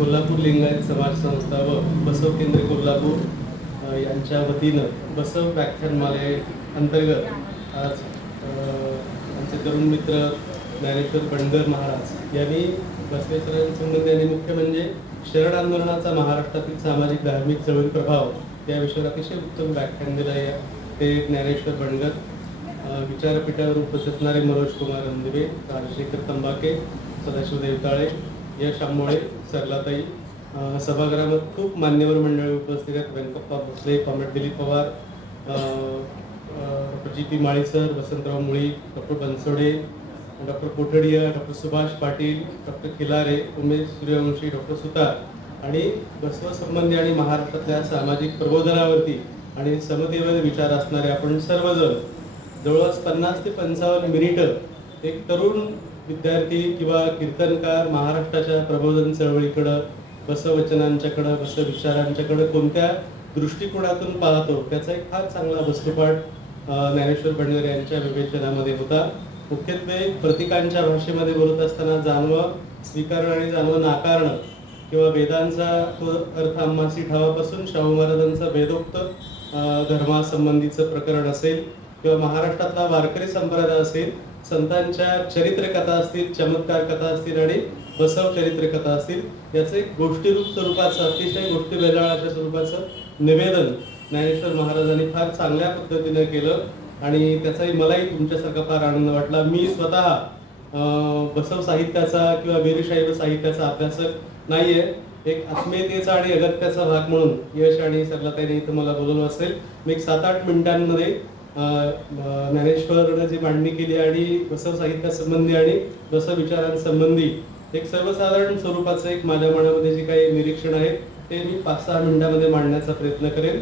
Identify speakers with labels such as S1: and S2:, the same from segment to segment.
S1: कोल्हापूर लिंगायत समाज संस्था व बसव केंद्र कोल्हापूर यांच्या वतीनं बसव व्याख्यानमाले अंतर्गत आज आमचे तरुण मित्र ज्ञानेश्वर बंडगर महाराज यांनी बसवेश्वरांसंबंधी आणि मुख्य म्हणजे शरण आंदोलनाचा महाराष्ट्रातील सामाजिक धार्मिक चळवळी प्रभाव या विषयावर अतिशय उत्तम व्याख्यान दिलं आहे. ते ज्ञानेश्वर बंडगर विचारपीठावर उपस्थित असणारे मनोज कुमार अंदिवे राजशेखर तंबाके सदाशिव देवताळे यशामुळे आंबोळे सरलाताई सभागृहामध्ये खूप मान्यवर मंडळी उपस्थित आहेत. Vyankappa Bhosale comrade Dilip Pawar doctor G P Mali sir Vasantrao Muli doctor Bansode doctor Kothadia doctor Subhash Patil doctor Khilare Umesh Suryavanshi doctor Sutar आणि बसवसंबंधी आणि महाराष्ट्रातल्या सामाजिक प्रबोधनावरती आणि समतेवर विचार असणारे आपण सर्वजण जवळपास पन्नास ते पंचावन्न मिनिटं एक तरुण विद्यार्थी किंवा कीर्तनकार महाराष्ट्राच्या प्रबोधन चळवळीकडं बसवचनांच्याकडं बस विचारांच्याकडं कोणत्या दृष्टिकोनातून पाहतो त्याचा एक फार चांगला वस्तुपाठ ज्ञानेश्वर बंडगर यांच्या विवेचनामध्ये होता. मुख्यत्वे प्रतीकांच्या भाषेमध्ये बोलत असताना जाणवं स्वीकारणं आणि जाणवं नाकारणं किंवा वेदांचा तो अर्थ आम्हासी ठावापासून शाहू महाराजांचा वेदोक्त धर्मासंबंधीचं प्रकरण असेल किंवा महाराष्ट्रातला वारकरी संप्रदाय असेल संतांच्या चरित्र कथा असतील चमत्कार कथा असतील आणि बसव चरित्र कथा असतील याचं एक गोष्टीरूप स्वरूपाचं अतिशय गोष्टी वेजाळाच्या स्वरूपाचं निवेदन ज्ञानेश्वर महाराजांनी फार चांगल्या पद्धतीने केलं. आणि त्याचाही मलाही तुमच्यासारखा फार आनंद वाटला. मी स्वतः बसव साहित्याचा किंवा वीरशैव साहित्याचा अभ्यासक नाहीये. एक आत्मीयतेचा आणि अगत्याचा भाग म्हणून यश आणि सरलाताईने इथं मला बोलवलं असेल. मी एक सात आठ मिनिटांमध्ये ज्ञानेश्वरनं जी मांडणी केली आणि बसव साहित्यासंबंधी आणि बसव विचारांसंबंधी एक सर्वसाधारण स्वरूपाचं एक माझ्या मनामध्ये जे काही निरीक्षण आहे ते मी पाच सहा मिनिटांमध्ये मांडण्याचा प्रयत्न करेन.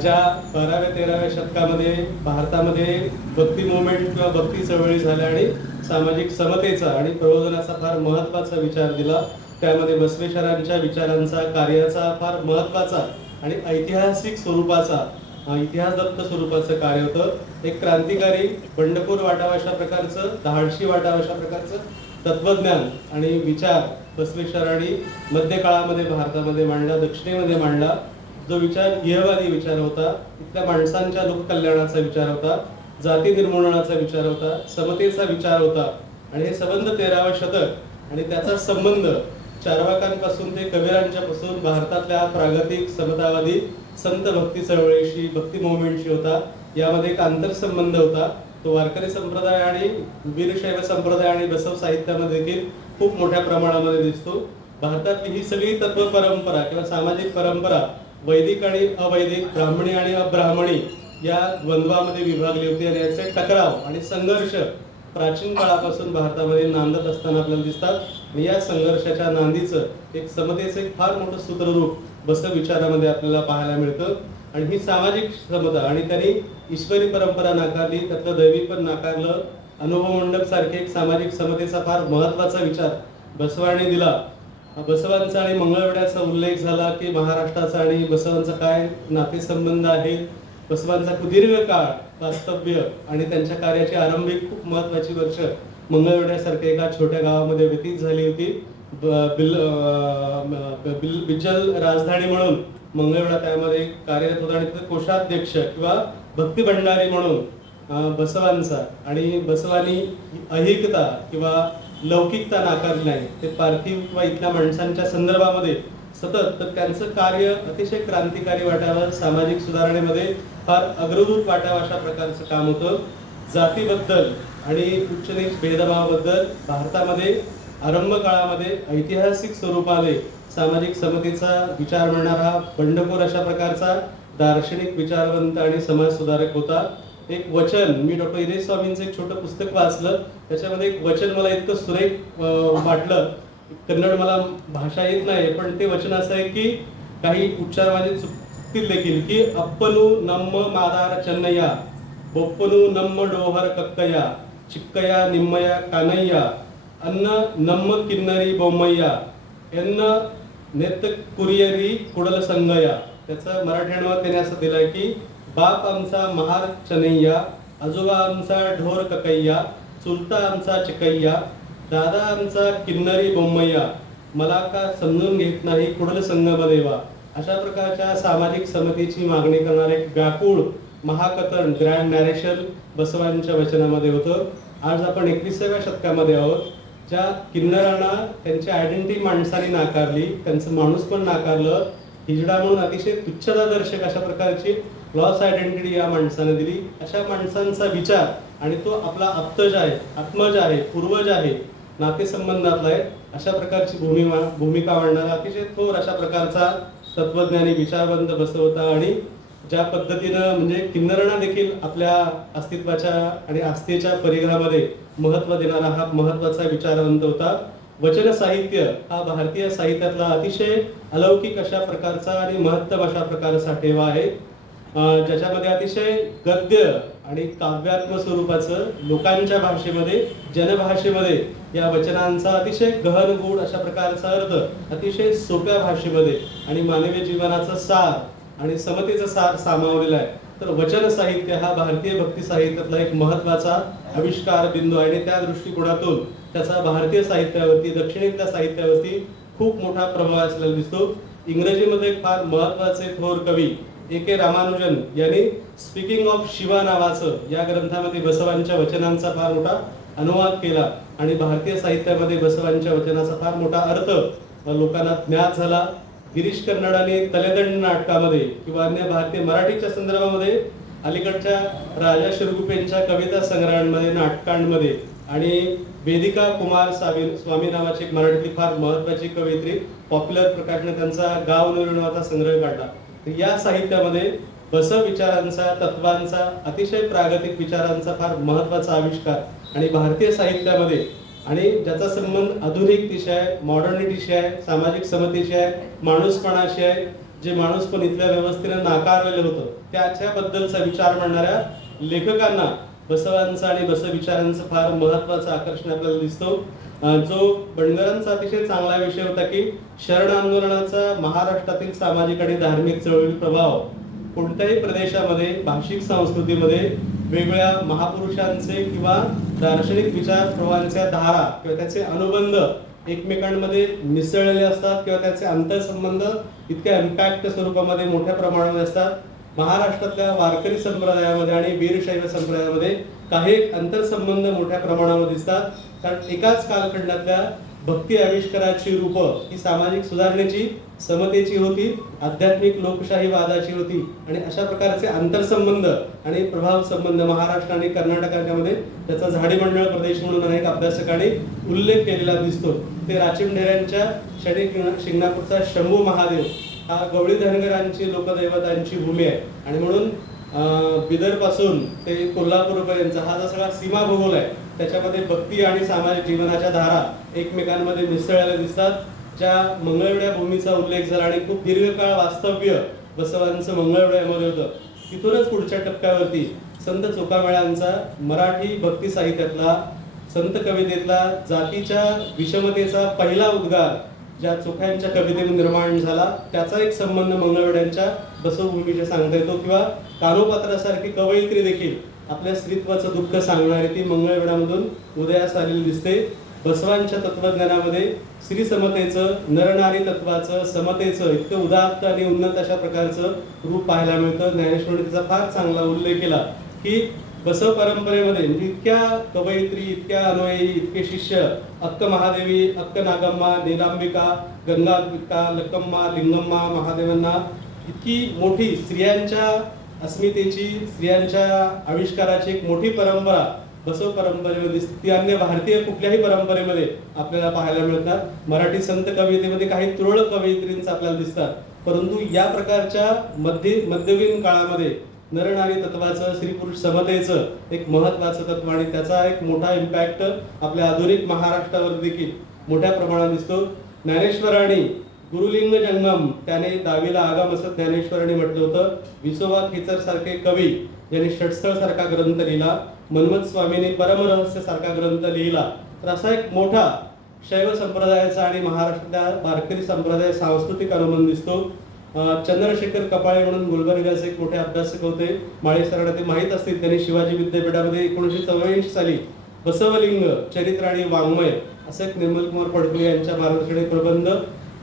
S1: ज्या बाराव्या तेराव्या शतकामध्ये भारतामध्ये भक्ती मुवमेंट किंवा भक्ती चळवळी झाल्या आणि सामाजिक समतेचा आणि प्रबोधनाचा फार महत्त्वाचा विचार दिला त्यामध्ये बसवेश्वरांच्या विचारांचा कार्याचा फार महत्त्वाचा आणि ऐतिहासिक स्वरूपाचा इतिहासदत्त स्वरूपाचं कार्य होतं. एक क्रांतिकारी बंडखोर वाटावं अशा प्रकारचं धाडशी वाटावं अशा प्रकारचं तत्वज्ञान आणि विचार बसवेश्वरांनी मध्य काळामध्ये भारतामध्ये मांडला दक्षिणेमध्ये मांडला. जो विचार इहवादी विचार होता इथल्या माणसांच्या लोककल्याणाचा विचार होता जाती निर्मूलनाचा विचार होता समतेचा विचार होता. आणि हे संबंध तेरावं शतक आणि त्याचा संबंध चारवाकांपासून ते कबीरांच्यापासून भारतातल्या प्रागतिक समतावादी संत भक्ती चळवळीशी भक्ती मुवमेंटशी होता. यामध्ये एक आंतरसंबंध होता. तो वारकरी संप्रदाय आणि वीरशैव संप्रदाय आणि बसव साहित्यामध्ये देखील खूप मोठ्या प्रमाणामध्ये दिसतो. भारतातली ही सगळी तत्व परंपरा किंवा सामाजिक परंपरा वैदिक आणि अवैदिक ब्राह्मणी आणि अब्राह्मणी या द्वंद्वामध्ये विभागली होती आणि याचे टकराव आणि संघर्ष प्राचीन काळापासून भारतामध्ये नांदत असताना आपल्याला दिसतात. या संघर्षाच्या नांदीचं एक समतेचं एक फार मोठं सूत्ररूप बस विचारामध्ये आपल्याला पाहायला मिळतं. आणि ही सामाजिक समता आणि त्यांनी ईश्वरी परंपरा नाकारली त्यातलं दैवी पण नाकारलं. अनुभव मंडप सारखे एक सामाजिक समतेचा फार महत्त्वाचा विचार बसवाने दिला. बसवांचा आणि मंगळवेड्याचा उल्लेख झाला की महाराष्ट्राचा आणि बसवांचा काय नातेसंबंध आहे बसवांचा कुदीर्घ काळ वास्तव्य आणि त्यांच्या कार्याची आरंभिक खूप महत्वाची वर्ष मंगळवेड्यासारख्या एका छोट्या गावामध्ये व्यतीत झाली होती. बिल बिल बिज्जल राजधानी म्हणून मंगळवेढा त्यामध्ये कार्यरत होता आणि तिथे कोषाध्यक्ष किंवा भक्ती भंडारी म्हणून बसवांचा आणि बसवानी अहिकता किंवा लौकिकता नाकारली नाही. ते पार्थिव किंवा इथल्या माणसांच्या संदर्भामध्ये सतत तर त्यांचं कार्य अतिशय क्रांतिकारी वाटावं सामाजिक सुधारणेमध्ये फार अग्रदूत वाटावं अशा प्रकारचं काम होतं. जातीबद्दल आणि उच्च नीच भेदभावाबद्दल भारतामध्ये आरंभ काळामध्ये ऐतिहासिक स्वरूपाने सामाजिक समतेचा विचार म्हणणारा बंडखोर अशा प्रकारचा दार्शनिक विचारवंत आणि समाज सुधारक होता. एक वचन मी डॉक्टर इनेश स्वामींचं एक छोटं पुस्तक वाचलं. त्याच्यामध्ये एक वचन मला इतकं सुरेख वाटलं. कन्नड मला भाषा येत नाही पण ते वचन असं आहे की काही उच्चार माझे चुक देखील की अप्पनु नम्म मादार चन्नय्या बोप्पनु नम्म डोहर कक्कया चिक्कया निम्मया कानय्या अन्न नम्म किन्नरी बोम्मय्या एन्न नेत कुरियरी कुडल संगया त्याचं मराठी अनुवाद त्याने असं दिलंय की बाप आमचा महार चनय्या आजोबा आमचा ढोर ककय्या चुलता आमचा चिकय्या दादा आमचा किन्नरी बोम्मय्या. मला का समजून घेत नाही कुडल संगम अशा प्रकारच्या सामाजिक समतेची मागणी करणारे व्याकुळ महाकथन ग्रँड नॅरेशन बसवांच्या वचनामध्ये होतं. आज आपण एकविसाव्या शतकामध्ये आहोत ज्या किन्नरांना त्यांची आयडेंटिटी माणसाने नाकारली त्यांचं माणूस पण नाकारलं हिजडा म्हणून अतिशय तुच्छतादर्शक अशा प्रकारची लॉस आयडेंटिटी या माणसाने दिली. अशा माणसांचा विचार आणि तो आपला आप्तज आहे आत्मज आहे पूर्वज आहे नातेसंबंधातला आहे अशा प्रकारची भूमिमा भूमिका मांडणारा अतिशय थोर अशा प्रकारचा तत्वज्ञानी विचारवंत बसवता आणि ज्या पद्धतीनं म्हणजे किन्नरांना देखील आपल्या अस्तित्वाच्या आणि आस्थेच्या परिघरामध्ये महत्त्व देणारा हा महत्त्वाचा विचारवंत होता. वचन साहित्य हा भारतीय साहित्यातला अतिशय अलौकिक अशा प्रकारचा आणि महत्तम अशा प्रकारचा ठेवा आहे. ज्याच्यामध्ये अतिशय गद्य आणि काव्यात्म स्वरूपाचं लोकांच्या भाषेमध्ये जनभाषेमध्ये या वचनांचा अतिशय गहन गूढ अशा प्रकारचा अर्थ अतिशय सोप्या भाषेमध्ये आणि मानवी जीवनाचा सार आणि समतेचा सार सामावलेला आहे. तर वचन साहित्य हा भारतीय भक्ती साहित्यातला एक महत्त्वाचा आविष्कार बिंदू आहे आणि त्या दृष्टिकोनातून त्याचा भारतीय साहित्यावरती दक्षिणेतल्या साहित्यावरती खूप मोठा प्रभाव असलेला दिसतो. इंग्रजीमध्ये एक फार महत्त्वाचे थोर कवी ए के रामानुजन यांनी स्पीकिंग ऑफ शिवा नावाचं या ग्रंथामध्ये बसवांच्या वचनांचा फार मोठा अनुवाद केला. आणि भारतीय साहित्यामध्ये बसवांच्या वचनाचा फार मोठा अर्थ लोकांना ज्ञात झाला. गिरीश कर्नाडाने तलेदंड नाटकामध्ये किंवा अन्य भारतीय मराठीच्या संदर्भामध्ये अलीकडच्या राजा शिरगुपेंच्या कविता संग्रहांमध्ये नाटकांमध्ये आणि वेदिका कुमार सावी स्वामी नावाची एक मराठीतली फार महत्वाची कवयित्री पॉप्युलर प्रकाशने त्यांचा गाव निर्णवाचा संग्रह काढला. तर या साहित्यामध्ये बस विचारांचा तत्वांचा अतिशय प्रागतिक विचारांचा फार महत्त्वाचा आविष्कार आणि भारतीय साहित्यामध्ये आणि ज्याचा संबंध आधुनिकतेशी आहे मॉडर्निटीशी आहे सामाजिक समतेशी आहे माणूसपणाशी आहे जे माणूसपण इथल्या व्यवस्थेनं नाकारलेलं होतं त्याच्याबद्दलचा विचार मांडणाऱ्या लेखकांना बसवांचा आणि बस विचारांचं फार महत्वाचं आकर्षण आपल्याला दिसतो. जो बंडगरांचा अतिशय चांगला विषय होता की शरण आंदोलनाचा महाराष्ट्रातील सामाजिक आणि धार्मिक चळवळी प्रभाव कोणत्याही प्रदेशामध्ये भाषिक संस्कृतीमध्ये वेगवेगळ्या महापुरुषांचे किंवा दार्शनिक विचार प्रवाहांच्या धारा किंवा त्याचे अनुबंध एकमेकांमध्ये मिसळलेले असतात किंवा त्याचे आंतरसंबंध इतक्या इम्पॅक्ट स्वरूपामध्ये मोठ्या प्रमाणामध्ये असतात. महाराष्ट्रातल्या वारकरी संप्रदायामध्ये आणि वीरशैव संप्रदायामध्ये काही आंतरसंबंध मोठ्या प्रमाणामध्ये दिसतात. कारण एकाच कालखंडातल्या भक्ती आविष्काराची रूप ही सामाजिक सुधारणेची समतेची होती आध्यात्मिक लोकशाही वादाची होती आणि अशा प्रकारचे आंतरसंबंध आणि प्रभाव संबंध महाराष्ट्र आणि कर्नाटकामध्ये त्याचा झाडीमंडळ प्रदेश म्हणून अनेक अभ्यासकांनी उल्लेख केलेला दिसतो. ते राचीव ढेऱ्यांच्या शनी शिंगणापूरचा शंभू महादेव हा गवळी धनगरांची लोकदैवतांची भूमी आहे. आणि म्हणून बिदरपासून ते कोल्हापूरपर्यंत हा जो सगळा सीमा भूगोल आहे त्याच्यामध्ये भक्ती आणि सामाजिक जीवनाच्या धारा एकमेकांमध्ये मिसळलेल्या दिसतात ज्या मंगळवेड्या भूमीचा उल्लेख झाला आणि खूप दीर्घकाळ वास्तव्य बसवांचं मंगळवेड्यामध्ये होतं. तिथूनच पुढच्या टप्प्यावरती संत चोकामेळ्यांचा मराठी भक्ती साहित्यातला संत कवितेतला जातीच्या विषमतेचा पहिला उद्गार ज्या चोख्यांच्या कवितेतून निर्माण झाला त्याचा एक संबंध मंगळवेड्यांच्या बसवभूमीशी सांगता येतो किंवा कानोपात्रासारखी कवयित्री देखील आपल्या स्त्रीत्वाचं दुःख सांगणारी ती मंगळवेडामधून उदयास आलेली दिसते. बसवांच्या तत्वज्ञानामध्ये स्त्री समतेचं नरनारी तत्वाचं समतेचं इतकं उदात्त आणि उन्नत अशा प्रकारचं रूप पाहायला मिळतं. ज्ञानेश्वरांनी त्याचा फार चांगला उल्लेख केला की बसव परंपरेमध्ये इतक्या कवयित्री इतक्या अनुयायी इतके शिष्य अक्क महादेवी अक्क नागम्मा नीलांबिका गंगांबिका लक्कम्मा लिंगम्मा महादेवांना इतकी मोठी स्त्रियांच्या अस्मितेची स्त्रियांच्या आविष्काराची एक मोठी परंपरा बसव परंपरेमध्ये दिसते. ती अन्य भारतीय कुठल्याही परंपरेमध्ये आपल्याला पाहायला मिळतात मराठी संत कवितेमध्ये काही तुरळक कवयित्रींच आपल्याला दिसतात परंतु या प्रकारच्या मध्य मध्ययुगीन काळामध्ये नरनारी तत्वाचं स्त्री पुरुष समतेचं एक महत्वाचं तत्व आणि त्याचा एक मोठा इम्पॅक्ट आपल्या आधुनिक महाराष्ट्रावर देखील मोठ्या प्रमाणात दिसतो ज्ञानेश्वरांनी गुरुलिंग जंगम त्याने दावीला आगम असं ज्ञानेश्वरांनी म्हटलं होतं. विसोबा खेचर सारखे कवी ज्याने षटस्थळ सारखा ग्रंथ लिहिला मनमत स्वामींनी परमरहस्य सारखा ग्रंथ लिहिला. तर असा एक मोठा शैव संप्रदायाचा आणि महाराष्ट्रातल्या वारकरी संप्रदाय सांस्कृतिक अनुबंध दिसतो. चंद्रशेखर कपाळे म्हणून गुलबर्गाचे एक मोठे अभ्यासक होते. माळेसरांना ते माहीत असतील. त्यांनी शिवाजी विद्यापीठामध्ये एकोणीसशे चौऱ्याऐंशी साली बसवलिंग चरित्र आणि वाङ्मय असं एक निर्मल कुमार पडकुले यांच्या मार्गदर्शने प्रबंध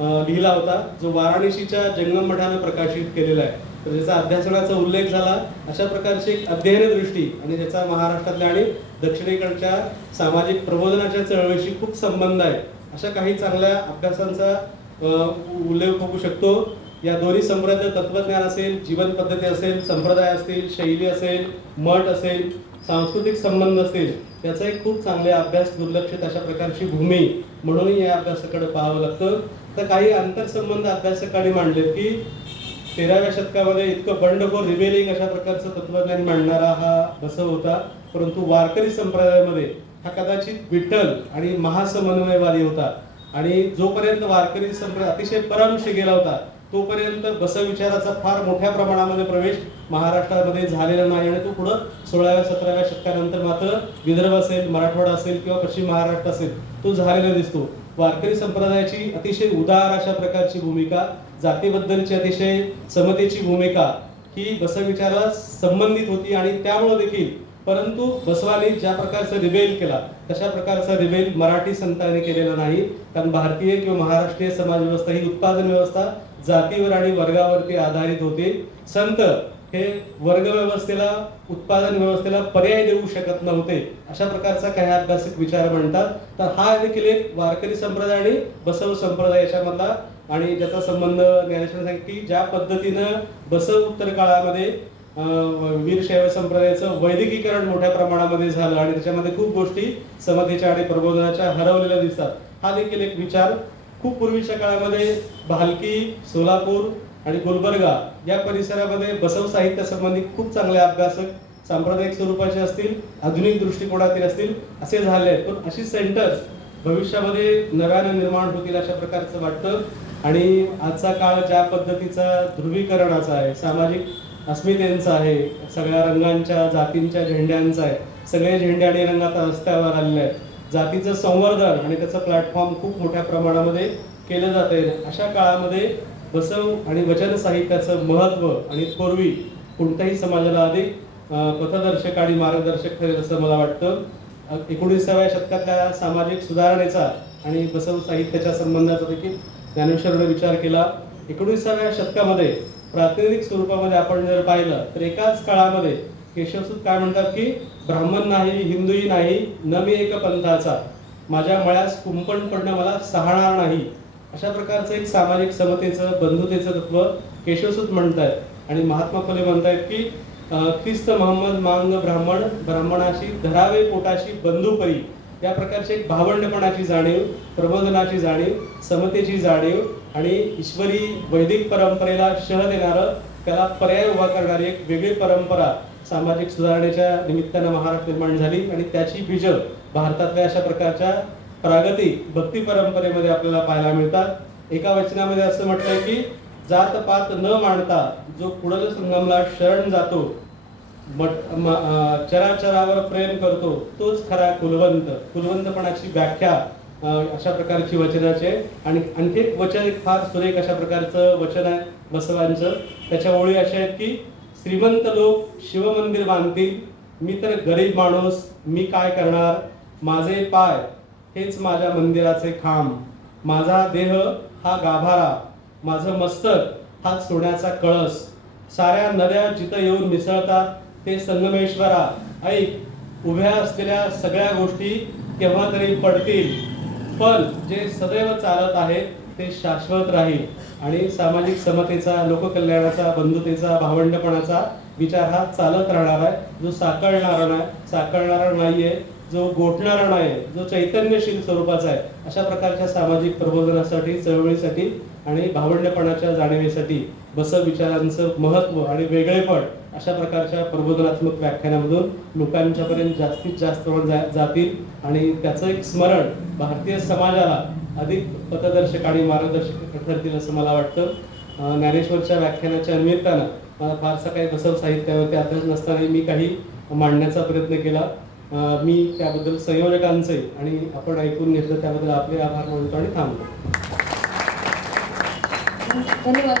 S1: लिहिला होता. जो वाराणसीच्या जंगम मठानं प्रकाशित केलेला आहे. तर ज्याचा अध्यासनाचा उल्लेख झाला अशा प्रकारची एक अध्ययन दृष्टी आणि ज्याचा महाराष्ट्रातल्या आणि दक्षिणेकडच्या सामाजिक प्रबोधनाच्या चळवळीशी खूप संबंध आहे. अशा काही चांगल्या अभ्यासांचा उल्लेख होऊ शकतो. या दोन्ही समृद्ध तत्वज्ञान असेल जीवन पद्धती असेल संप्रदाय असतील शैली असेल मठ असेल सांस्कृतिक संबंध असतील त्याचा एक खूप चांगले अभ्यास दुर्लक्षित अशा प्रकारची भूमी म्हणूनही या अभ्यासाकडे पाहावं लागतं. तर काही आंतरसंबंध अभ्यासकांनी मांडले की तेराव्या शतकामध्ये इतकं बंडखोर रिबेलिंग अशा प्रकारचं तत्वज्ञान मांडणारा हा बसव होता. परंतु वारकरी संप्रदायामध्ये हा कदाचित विठ्ठल आणि महासमन्वयवादी होता. आणि जोपर्यंत वारकरी संप्रदाय अतिशय परांश गेला होता तोपर्यंत बसविचाराचा फार मोठ्या प्रमाणामध्ये प्रवेश महाराष्ट्रामध्ये झालेला नाही आणि तो पुढं सोळाव्या सतराव्या शतकानंतर मात्र विदर्भ असेल मराठवाडा असेल किंवा पश्चिम महाराष्ट्र असेल तो झालेला दिसतो. वारकरी संप्रदायाची अतिशय उदार अशा प्रकारची भूमिका जातीबद्दलची अतिशय समतेची भूमिका ही बसविचाराला संबंधित होती आणि त्यामुळे देखील परंतु बसवाने ज्या प्रकारचा रिबेल केला तशा प्रकारचा रिबेल मराठी संतांनी केलेला नाही. कारण भारतीय किंवा महाराष्ट्रीय समाज व्यवस्था ही उत्पादन व्यवस्था जातीवर आणि वर्गावरती आधारित होते. संत हे वर्ग व्यवस्थेला उत्पादन व्यवस्थेला पर्याय देऊ शकत नव्हते अशा प्रकारचा काही अभ्यासिक विचार म्हणतात. तर हा देखील एक वारकरी संप्रदाय आणि बसव संप्रदाय याच्यामधला. आणि ज्याचा संबंध ज्ञानेश्वर की ज्या पद्धतीनं बसव उत्तर काळामध्ये वीर वीरशैव संप्रदायाचं वैदिकीकरण मोठ्या प्रमाणामध्ये झालं आणि त्याच्यामध्ये खूप गोष्टी समतेच्या आणि प्रबोधनाच्या हरवलेल्या दिसतात. हा देखील एक विचार. खूप पूर्वीच्या काळामध्ये भालकी सोलापूर आणि गुलबर्गा या परिसरामध्ये बसव साहित्य संबंधी खूप चांगले अभ्यासक सांप्रदायिक स्वरूपाचे असतील आधुनिक दृष्टिकोनातील असतील असे झाले आहेत. पण अशी सेंटर्स भविष्यामध्ये नव्यानं निर्माण होतील अशा प्रकारचं वाटतं. आणि आजचा काळ ज्या पद्धतीचा ध्रुवीकरणाचा आहे सामाजिक अस्मितेचा आहे सगळ्या रंगांच्या जातींच्या झेंड्यांचा आहे सगळे झेंडे आणि रंग आता रस्त्यावर आलेले आहेत. जातीचं संवर्धन आणि त्याचं प्लॅटफॉर्म खूप मोठ्या प्रमाणामध्ये केलं जात आहे अशा काळामध्ये बसव आणि वचन साहित्याचं महत्त्व आणि पूर्वी कोणत्याही समाजाला अधिक पथदर्शक आणि मार्गदर्शक ठरेल असं मला वाटतं. एकोणीसाव्या शतकातल्या सामाजिक सुधारणेचा आणि बसव साहित्याच्या संबंधाचा देखील ज्ञानेश्वरने विचार केला. एकोणीसाव्या शतकामध्ये प्रातिनिधिक स्वरूपामध्ये आपण जर पाहिलं तर एकाच काळामध्ये केशवसूत काय म्हणतात की ब्राह्मण नाही हिंदूही नाही न मी एक पंथाचा माझ्या मळ्यास कुंपण पडणं मला सहाणार नाही. अशा प्रकारचं एक सामाजिक समतेचं बंधुतेचं तत्व केशवसूत म्हणतायत. आणि महात्मा फुले म्हणतायत की ख्रिस्त मोहम्मद मांग ब्राह्मण ब्राह्मणाशी धरावे पोटाशी बंधुपरी या प्रकारची एक भावंडपणाची जाणीव प्रबोधनाची जाणीव समतेची जाणीव आणि ईश्वरी वैदिक परंपरेला शह देणारं त्याला पर्याय उभा करणारी एक वेगळी परंपरा सामाजिक सुधारणेच्या निमित्तानं महाराष्ट्र निर्माण झाली आणि त्याची बीज भारतातल्या अशा प्रकारच्या प्रगती भक्ती परंपरेमध्ये आपल्याला पाहायला मिळतात. एका वचनामध्ये असं म्हटलंय की जात पात न मांडता जो कुडल संगमला शरण जातो मट- चराचरावर प्रेम करतो तोच खरा कुलवंत. कुलवंतपणाची व्याख्या अशा प्रकारची वचनाची. आहे आणि आणखी एक वचन एक फार सुरेख अशा प्रकारचं वचन आहे बसवांचं. त्याच्या ओळी अशा आहेत की श्रीमंत लोक शिवमंदिर बांधतील. मी तर गरीब माणूस मी काय करणार? माझे पाय हेच माझ्या मंदिराचे खांब. माझा देह हा गाभारा. माझं मस्तक हा सोन्याचा कळस. साऱ्या नद्या जिथं येऊन मिसळतात ते संगमेश्वरा. ऐक उभ्या असलेल्या सगळ्या गोष्टी केव्हा तरी पडतील. पण जे सदैव चालत आहे ते शाश्वत राहील. आणि सामाजिक समतेचा लोककल्याणाचा बंधुतेचा भावंडपणाचा विचार हा चालत राहणार आहे. जो साकारणारा नाही साकारणारा नाहीये जो गोठणारा नाही जो चैतन्यशील स्वरूपाचा आहे अशा प्रकारच्या सामाजिक प्रबोधनासाठी चळवळीसाठी आणि भावंडपणाच्या जाणीवेसाठी बसव विचारांचं महत्त्व आणि वेगळेपण अशा प्रकारच्या प्रबोधनात्मक व्याख्यानामधून लोकांच्यापर्यंत जास्तीत जास्त जा- जातील आणि त्याचं एक स्मरण भारतीय समाजाला अधिक पथदर्शक आणि मार्गदर्शक ठरतील असं मला वाटतं. ज्ञानेश्वरच्या व्याख्यानाच्या निमित्तानं मला फारसा काही बसव साहित्यावरती अभ्यास नसतानाही मी काही मांडण्याचा प्रयत्न केला. मी त्याबद्दल संयोजकांचे आणि आपण ऐकून घेतलं त्याबद्दल आपले आभार मानतो आणि थांबतो
S2: धन्यवाद.